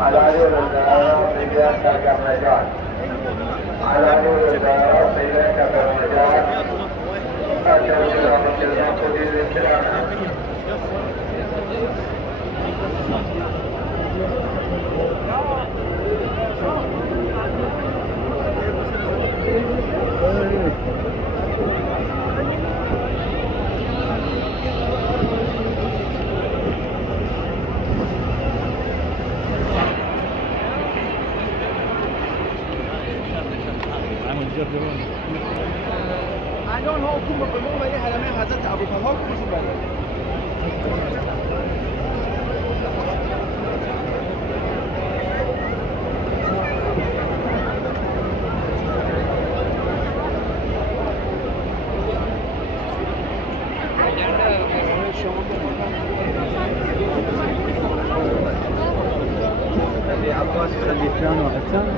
على نور الدار إليك كالنجاة، على نور الدار إليك كالنجاة، أجل سلام الجزاء قدير السلام. الان ها حکومت به ما ولی حرمه حضرت ابوالفضل کوشش بده. عباس خلي فلان واحد ثاني.